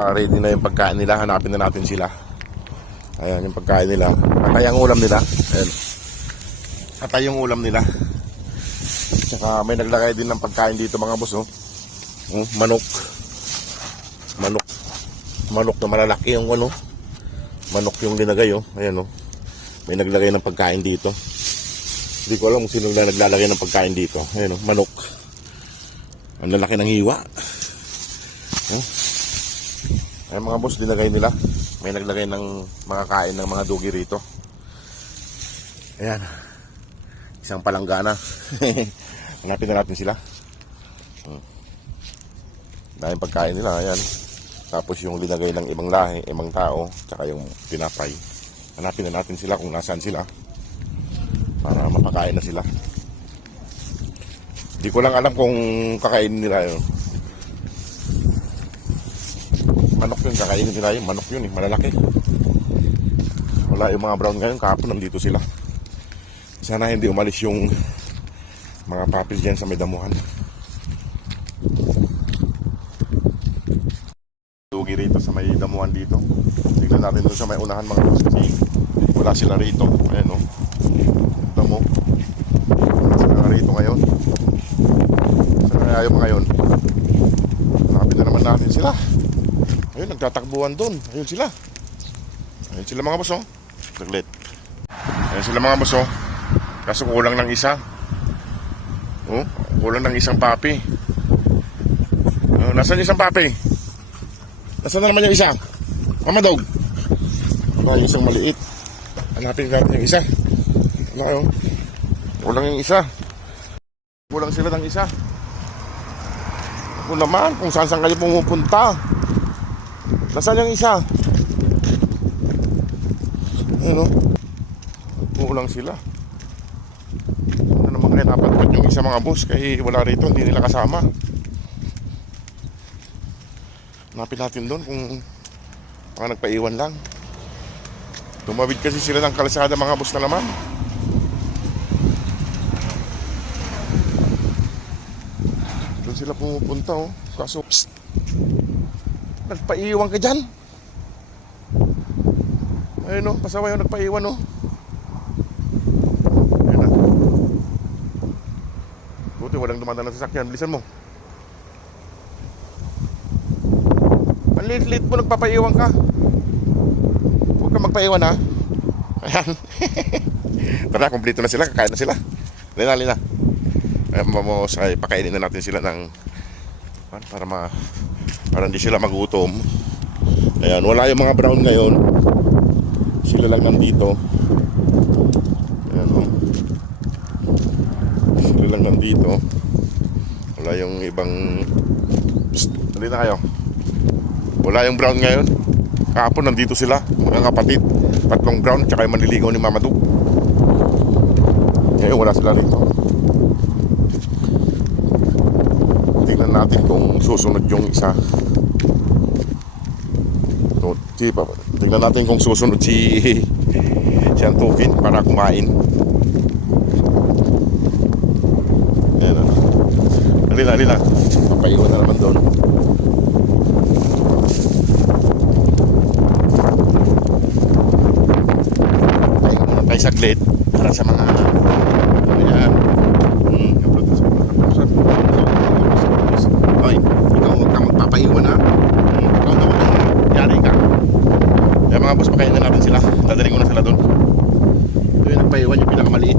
Ready na yung pagkain nila. Hanapin na natin sila. Ayan yung pagkain nila. Patay ang ulam nila. Ayan. Patay yung ulam nila. Tsaka may naglagay din ng pagkain dito mga boss. Oh. Manok. Manok na malalaki yung ano. Manok yung linagay. Oh. Ayan oh. May naglagay ng pagkain dito. Hindi ko alam kung sino na naglalagay ng pagkain dito. Ayan oh. Manok. Ang lalaki ng hiwa. Oh. Ayan mga boss, dinagay nila. May naglagay ng mga kain ng mga dugi rito. Ayan. Isang palanggana. Hanapin na natin sila. Dahil pagkain nila, ayan. Tapos yung linagay ng ibang lahi, ibang tao, tsaka yung tinapay. Hanapin na natin sila kung nasaan sila. Para mapakain na sila. Hindi ko lang alam kung kakainin nila yun. Manok yun, kakainin nila yun. Manok yun eh, malalaki. Wala yung mga brown ngayon, kahapon nandito sila. Sana hindi umalis yung mga papis dyan sa may damuhan. Dugi rito sa may damuhan dito. Tignan natin doon sa may unahan mga boss kasi wala sila rito. Ayan o. Damo. Wala sila rito ngayon. Saan kaya yung mga yun? Hanapin na naman natin sila. Ayun, nagtatakbuhan doon. Ayun sila. Ayun sila mga boss o. Saglit. Ayun sila mga boss o. Kaso kulang ng isa. Oh, kulang ng isang papi. Oh, nasaan yung isang papi? Nasaan na naman yung isa? Mama dog. Ano yung isang maliit? Hanapin natin yung isa. Ano kayo? Kulang yung isa. Kulang sila ng isa. Ako naman, kung saan kayo pumupunta. Nasaan yung isa? Ano? Kulang sila. Kaya napadpad yung isa mga boss kaya wala rito, hindi nila kasama. Napin natin doon kung baka nagpaiwan lang. Tumawid kasi sila ng kalsada mga boss na naman. Doon sila pumupunta oh. Kaso psst, nagpaiwan ka dyan. Ayun oh, pasaway oh, nagpaiwan oh. Buti walang dumadaan ng sasakyan. Bilisan mo. Ang liit-liit mo, nagpapaiwan ka. Huwag ka magpaiwan ha. Ayan. Tara, kumplito na sila. Kakain na sila. Lina. Ay, pakainin na natin sila ng para hindi sila magutom. Ayan, wala yung mga brown ngayon. Sila lang nandito. Ayan o. Sila lang nandito. Wala yung ibang. Psst, dali na kayo. Wala yung brown ngayon. Kahapon nandito sila, mga kapatid. Tatlong brown, tsaka yung manliligaw ni Mama Dug. Ngayon wala sila rito. Tingnan natin kung susunod yung isa. So, tingnan natin kung susunod si Antufin para kumain. Ayan o. Halina. Papaiwan na naman doon. Tayo saglit para sa mga ayan. Oy, ikaw huwag kang magpapaiwan ha. Ikaw naman yari ka. Kaya mga boss, pakain na natin sila. Dadaling ko na sila doon. Ito yung nagpaiwan yung pinakamaliit.